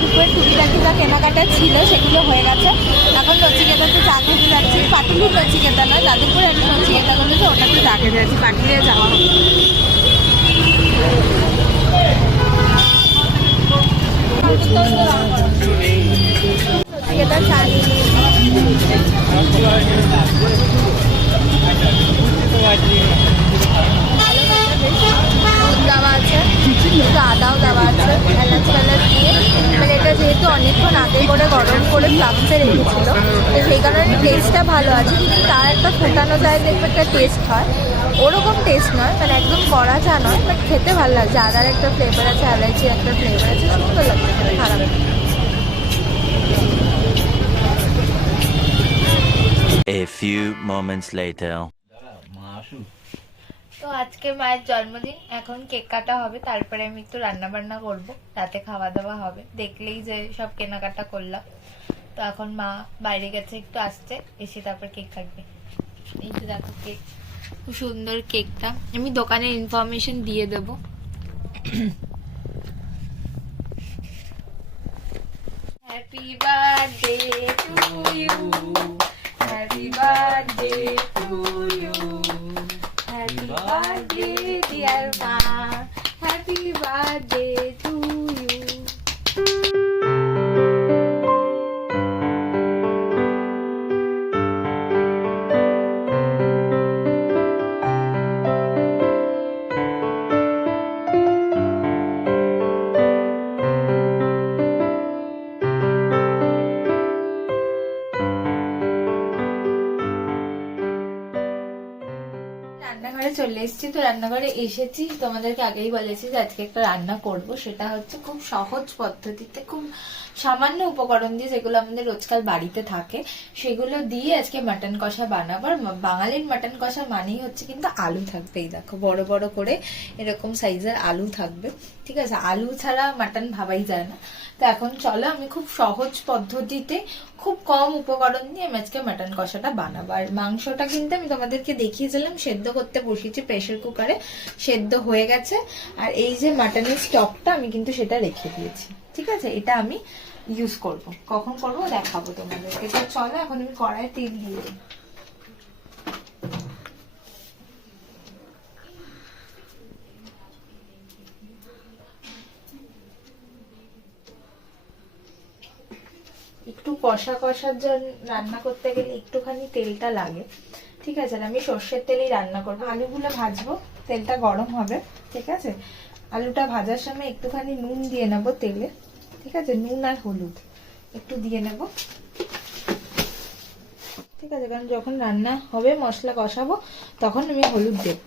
দুপুরে টুকিটাকি যা কেনাকাটা ছিল সেগুলো হয়ে গেছে। এখন নচিকেতাতে চা খেতে যাচ্ছি, পাটুলির নচিকেতা নয়, যাদবপুরে একটা নচিকেতা বলেছে, ওটাতে চা খেতে যাচ্ছি, পাটুলিয়ে যাওয়া হবে। নচিকেতা চা নিয়ে দেওয়া আছে, একটু আদাও দেওয়া আছে, এলাচ ফেলাচ দিয়ে। মানে এটা যেহেতু অনেকক্ষণ আগে করে গরম করে ফ্লাক্সে রেখেছিল, তো সেই কারণে টেস্টটা ভালো আছে, কিন্তু তার একটা ফোটানো চায় দেখবে একটা টেস্ট হয়, ওরকম টেস্ট নয়, মানে একদম কড়া চা নয়, বাট খেতে ভালো লাগছে। আদার একটা ফ্লেভার আছে, এলাচির একটা ফ্লেভার আছে, সুন্দর লাগছে, খারাপ। A few moments later. তো আজকে মায়ের জন্মদিন, এখন কেক কাটা হবে, তারপরে আমি একটু রান্না বান্না করবো, রাতে খাওয়া দাওয়া হবে। দেখলেই যে সব কেনাকাটা করলাম। তো এখন মা বাইরে গেছে, একটু আসছে, এসে তারপর কেক কাটবে। এই তো দেখো কেক, খুব সুন্দর কেকটা, আমি দোকানের ইনফরমেশন দিয়ে দেবো। Happy birthday to you, happy birthday to you, happy birthday dear মা, হ্যাপি বার্থডে টু ইউ। রান্নাঘরে চলে এসেছি। তো রান্নাঘরে এসেছি, তোমাদেরকে আগেই বলেছি যে আজকে একটা রান্না করব, সেটা হচ্ছে খুব সহজ পদ্ধতিতে, খুব সামান্য উপকরণ দিয়ে, যেগুলো আমাদের রোজকার বাড়িতে থাকে সেগুলো দিয়ে আজকে মাটন কষা বানাবো। আর বাঙালির মাটন কষা মানেই হচ্ছে কিন্তু আলু থাকবে, এই দেখো বড় বড় করে এরকম সাইজের আলু থাকবে, ঠিক আছে? আলু ছাড়া মাটন ভাবাই যায় না। তো এখন চলো আমি খুব সহজ পদ্ধতিতে, খুব কম উপকরণ দিয়ে আমি আজকে মাটন কষাটা বানাবো। আর মাংসটা কিন্তু আমি তোমাদেরকে দেখিয়েছিলাম, সেদ্ধ করতে বসিয়েছি প্রেসার কুকারে, সেদ্ধ হয়ে গেছে। আর এই যে মাটনের স্টকটা আমি কিন্তু সেটা রেখে দিয়েছি, ঠিক আছে? এটা আমি ইউজ করব, কখন করব দেখাবো তোমাদেরকে। তো চলো এখন আমি কড়াইয়ে তেল দিয়ে দিই। একটু কষা কষার জন্য রান্না করতে গেলে একটুখানি তেলটা লাগে, ঠিক আছে? আমি সর্ষের তেলেই রান্না করবো। আলুগুলো ভাজবো, তেলটা গরম হবে, ঠিক আছে? আলুটা ভাজার সময় একটুখানি নুন দিয়ে নেবো তেলে, ঠিক আছে? নুন আর হলুদ একটু দিয়ে নেব, ঠিক আছে? কারণ যখন রান্না হবে, মশলা কষাবো, তখন আমি হলুদ দেব।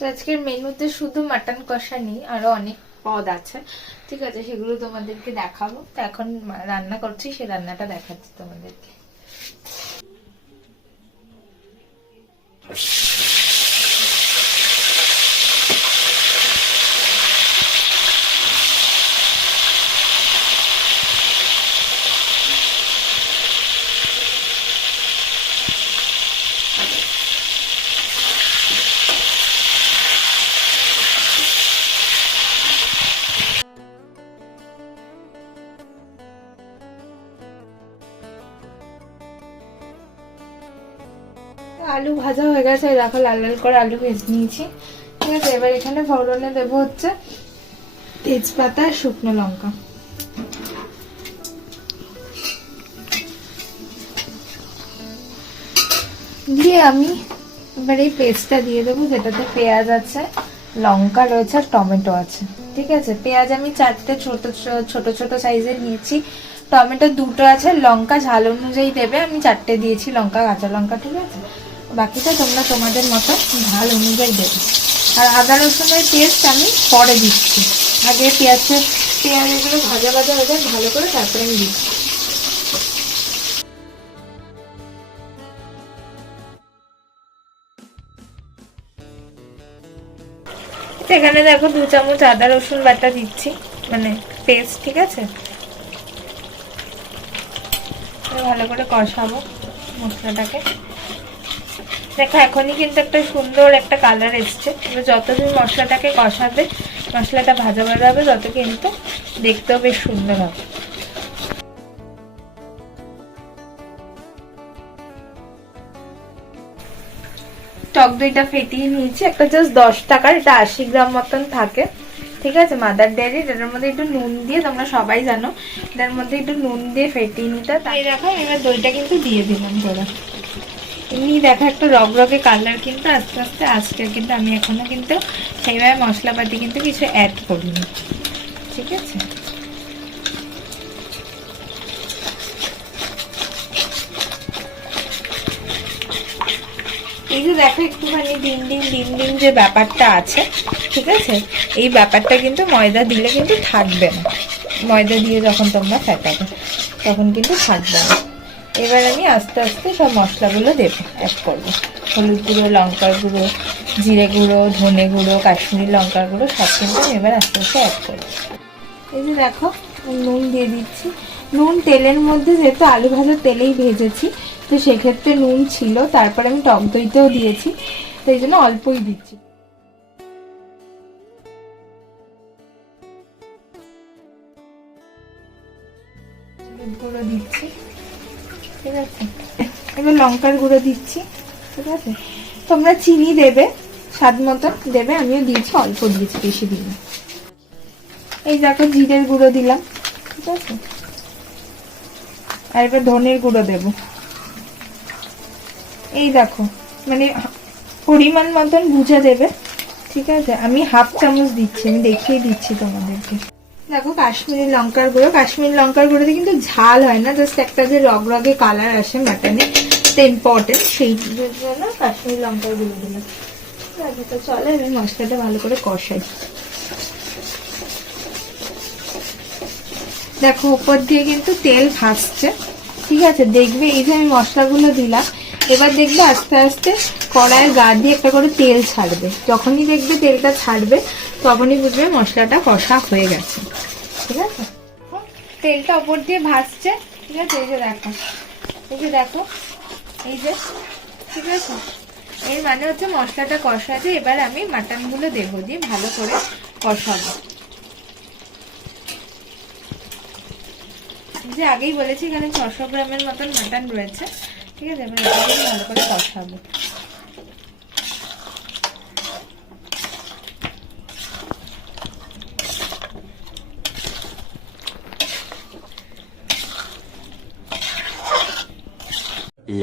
তো আজকের মেনুতে শুধু মাটন কষা নেই, আরো অনেক পদ আছে, ঠিক আছে? সেগুলো তোমাদেরকে দেখাবো। তো এখন রান্না করছি, সে রান্নাটা দেখাচ্ছি তোমাদেরকে। আলু ভাজা হয়ে গেছে, দেখো লাল লাল করে আলু ভেজে নিয়েছি, ঠিক আছে? এবার এখানে ফোড়নে দেবো হচ্ছে তেজপাতা আর শুকনো লঙ্কা, দিয়ে আমি এবার এই পেস্টটা দিয়ে দেবো, যেটাতে পেঁয়াজ আছে, লঙ্কা রয়েছে আর টমেটো আছে, ঠিক আছে? পেঁয়াজ আমি 4টে ছোট ছোট ছোট সাইজের নিয়েছি, টমেটো 2টো আছে, লঙ্কা ঝাল অনুযায়ী দেবে, আমি 4টে দিয়েছি লঙ্কা, কাঁচা লঙ্কা, ঠিক আছে? বাকিটা তোমরা তোমাদের মতো ঝাল অনুযায়ী দেবে। আর আদা রসুনের পেস্ট আমি পরে দিচ্ছি, আগে পেঁয়াজ এগুলো ভাজা ভাজা হয়ে যায় ভালো করে, তারপরে আমি দিচ্ছি। এখানে দেখো 2 চামচ আদা রসুন বাটা দিচ্ছি, মানে পেস্ট, ঠিক আছে? ভালো করে কষাবো মশলাটাকে। দেখো এখনই কিন্তু একটা সুন্দর একটা কালার এসছে। এবার যত তুমি মশলাটাকে কষাবে, মশলাটা ভাজা ভাজা হবে, তত কিন্তু দেখতেও বেশ সুন্দর হবে। টক দইটা ফেটিয়ে নিয়েছি, একটা জাস্ট 10 টাকার, এটা 80 গ্রাম মতন থাকে, ঠিক আছে, মাদার ডেয়ারি। এটার মধ্যে একটু নুন দিয়ে, তোমরা সবাই জানো এটার মধ্যে একটু নুন দিয়ে ফেটিয়ে নিতে। তাই দেখো এবার দইটা কিন্তু দিয়ে দিলাম ধরো। এমনি দেখো একটা রগরগে কালার কিন্তু আস্তে আস্তে আসছে, কিন্তু আমি এখনো কিন্তু সেইভাবে মশলাপাতি কিন্তু কিছু অ্যাড করিনি, ঠিক আছে। এই যে দেখো একটুখানি ডিম ডিম ডিম ডিম যে ব্যাপারটা আছে, ঠিক আছে, এই ব্যাপারটা কিন্তু ময়দা দিলে কিন্তু থাকবে না। ময়দা দিয়ে যখন তোমরা ফেটাবে তখন কিন্তু থাকবে না। এবার আমি আস্তে আস্তে সব মশলাগুলো দেবো, অ্যাড করবো। হলুদ গুঁড়ো, লঙ্কার গুঁড়ো, জিরে গুঁড়ো, ধনে গুঁড়ো, কাশ্মীরি লঙ্কার গুঁড়ো সব কিন্তু আমি এবার আস্তে আস্তে অ্যাড করবো। এই যে দেখো নুন দিয়ে দিচ্ছি। নুন তেলের মধ্যে, যেহেতু আলু ভাজা তেলেই ভেজেছি, তো সেক্ষেত্রে নুন ছিল। তারপরে আমি টক দইতেও দিয়েছি, তো এই জন্য অল্পই দিচ্ছি। গুঁড়ো দিচ্ছি, ঠিক আছে। এবার লঙ্কার গুঁড়ো দিচ্ছি, ঠিক আছে। তোমরা চিনি দেবে, স্বাদ মতন দেবে, আমিও দিয়েছি, অল্প দিয়েছি, বেশি দিইনি। এই দেখো জিরের গুঁড়ো দিলাম, ঠিক আছে। আর এবার ধনের গুঁড়ো দেব। এই দেখো মানে পরিমাণ মতন বুঝে দেবে, ঠিক আছে। আমি হাফ চামচ দিচ্ছি, আমি দেখিয়ে দিচ্ছি তোমাদেরকে। দেখো কাশ্মীরি লঙ্কার গুঁড়ো, কাশ্মীরি লঙ্কার গুঁড়োতে কিন্তু ঝাল হয় না, জাস্ট একটা যে রগরগে কালার আসে মাটনে, এটা ইম্পর্টেন্ট, সেই জন্য কাশ্মীরি লঙ্কার গুঁড়ো দিলাম, ঠিক আছে। তো চলো আমি মশলাটা ভালো করে কষাই। দেখো উপর দিয়ে কিন্তু তেল ভাসছে, ঠিক আছে। দেখবে এই যে আমি মশলাগুলো দিলাম, এবার দেখবে আস্তে আস্তে কড়াইয়ের গা দিয়ে একটা করে তেল ছাড়বে। যখনই দেখবে তেলটা ছাড়বে তখনই বুঝবে মশলাটা কষা হয়ে গেছে, ঠিক আছে। তেলটা উপর দিয়ে ভাসছে, ঠিক আছে। এই যে দেখো, এই যে দেখো, এই যে, ঠিক আছে। এর মানে হচ্ছে মশলাটা কষা আছে। এবার আমি মাটনগুলো দেবো, দিয়ে ভালো করে কষাবো। যে আগেই বলেছি এখানে 600 গ্রামের মতন মাটন রয়েছে, ঠিক আছে। এবার এটাকে ভালো করে কষাবো।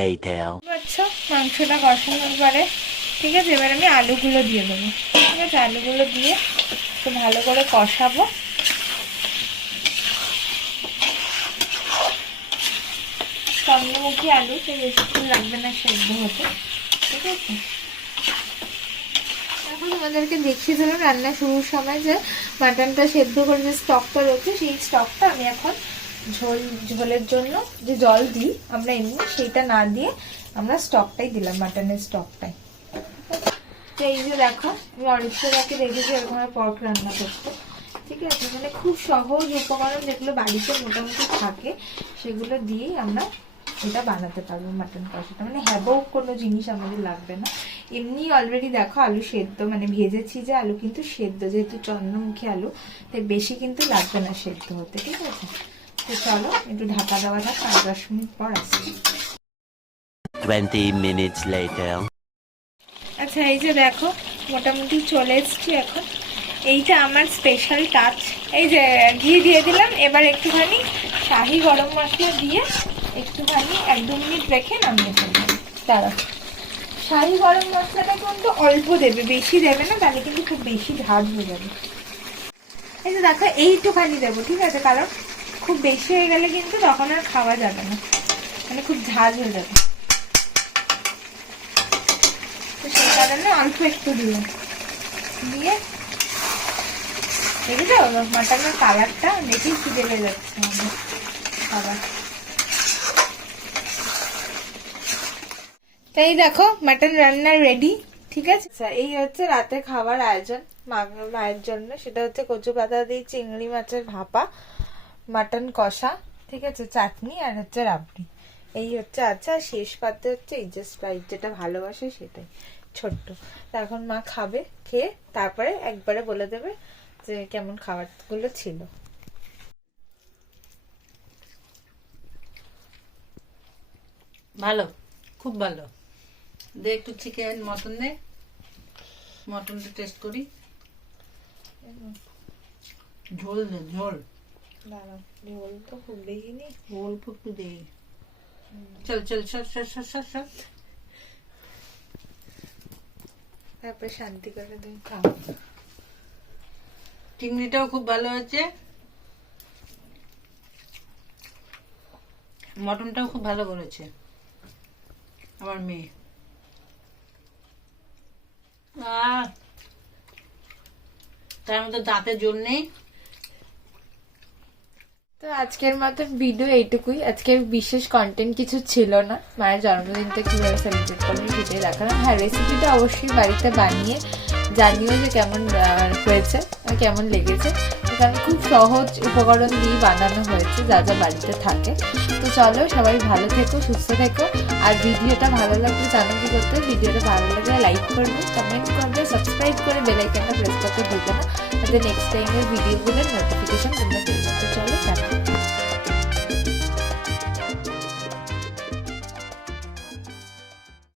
Later. আচ্ছা, মাংসটা কষানোর পরে, ঠিক আছে, এবার আমি আলুগুলো দিয়ে দেবো, ঠিক আছে। আলুগুলো দিয়ে একটু ভালো করে কষাবো। চন্দ্রমুখী আলু, তো বেশিক্ষণ লাগবে না সেদ্ধ হতে, ঠিক আছে। এখন তোমাদেরকে দেখিয়ে দিলাম রান্না শুরুর সময় যে মাটনটা সেদ্ধ করে যে স্টকটা রয়েছে, সেই স্টকটা আমি এখন ঝোলের জন্য যে জল দিই আমরা এমনি, সেইটা না দিয়ে আমরা স্টকটাই দিলাম, মাটনের স্টকটাই। তো এই যে দেখো আমি অরিত্রাকে দেখেছি এরকম পর্ক রান্না করতে, ঠিক আছে। মানে খুব সহজ উপকরণ যেগুলো বাড়িতে মোটামুটি থাকে সেগুলো দিয়েই আমরা এটা বানাতে পারবো মাটন কষাটা। মানে হ্যাবও কোনো জিনিস আমাদের লাগবে না, এমনি অলরেডি দেখো আলু সেদ্ধ, মানে ভেজেছি যে আলু কিন্তু সেদ্ধ, যেহেতু চন্দ্রমুখী আলু, তাই বেশি কিন্তু লাগবে না সেদ্ধ হতে, ঠিক আছে। তো চলো একটু ঢাকা দেওয়া থাক, 5-10 মিনিট পর আসছি। 20 minutes later. আচ্ছা এই যে দেখো মোটামুটি চলে এসছি এখন। এইটা আমার স্পেশাল টাচ, এই যে ঘি দিয়ে দিলাম। এবার একটুখানি শাহি গরম মশলা দিয়ে একটুখানি 1-2 মিনিট রেখে নামিয়ে ফেলবো। দাঁড়া, শাহি গরম মশলাটা কিন্তু অল্প দেবে, বেশি দেবে না, তাহলে কিন্তু খুব বেশি ঝাঁজ হয়ে যাবে। এই যে দেখো এইটুখানি দেবো, ঠিক আছে, কারণ খুব বেশি হয়ে গেলে কিন্তু তখন আর খাওয়া যাবে না, মানে খুব ঝাঁজ হয়ে যাবে, তো সেই কারণে অল্প একটু দিলাম। দিয়ে দেখেছো মাটনের কালারটা দেখেই খিদে লেগে যাচ্ছে আমাদের খাবার। তাই দেখো মাটন রান্না রেডি, ঠিক আছে। এই হচ্ছে রাতে খাবার আয়োজন মায়ের জন্য, সেটা হচ্ছে কচু পাতা দিয়ে চিংড়ি মাছের ভাপা, মাটন কষা, ঠিক আছে, চাটনি, আর হচ্ছে রাবড়ি। এই হচ্ছে আচ্ছা, আর শেষ পাতে হচ্ছে এই যে স্প্রাইট, যেটা ভালোবাসে সেটাই, ছোট্ট। তা এখন মা খাবে, খেয়ে তারপরে একবারে বলে দেবে যে কেমন খাবারগুলো ছিল। ভালো, খুব ভালো। দে একটু চিকেন, মটন দে, মটনটা টেস্ট করি। ঝোল দে, ঝোল দাঁড়াও, ঝোল তো খুব বেশি নেই। অল্প একটু দে। চল চল, সর সর সর সর সর। তারপরে শান্তি করে তুমি খাও। চিংড়িটাও খুব ভালো হয়েছে, মটনটাও খুব ভালো করেছে আমার মেয়ে। তার মধ্যে দাঁতের জোর নেই। তো আজকের মতন ভিডিও এইটুকুই। আজকে বিশেষ কন্টেন্ট কিছু ছিল না, মায়ের জন্মদিনটা কিভাবে সেলিব্রেট করবেন সেটাই দেখালাম। হ্যাঁ, রেসিপিটা অবশ্যই বাড়িতে বানিয়ে জানিও যে কেমন হয়েছে, কেমন লেগেছে, কারণ খুব সহজ উপকরণ দিয়ে বানানো হয়েছে, যা যা বাড়িতে থাকে। তো চলো, সবাই ভালো থেকো, সুস্থ থেকো। আর ভিডিওটা ভালো লাগলে জানো কি করতে, ভিডিওটা ভালো লাগলে লাইক করবে, কমেন্ট করবে, সাবস্ক্রাইব করে বেল আইকনটা প্রেস করতে ভুলবে না, যাতে নেক্সট টাইমের ভিডিওগুলোর নোটিফিকেশন তোমরা পেয়ে যাবে। তো চলো, টাটা।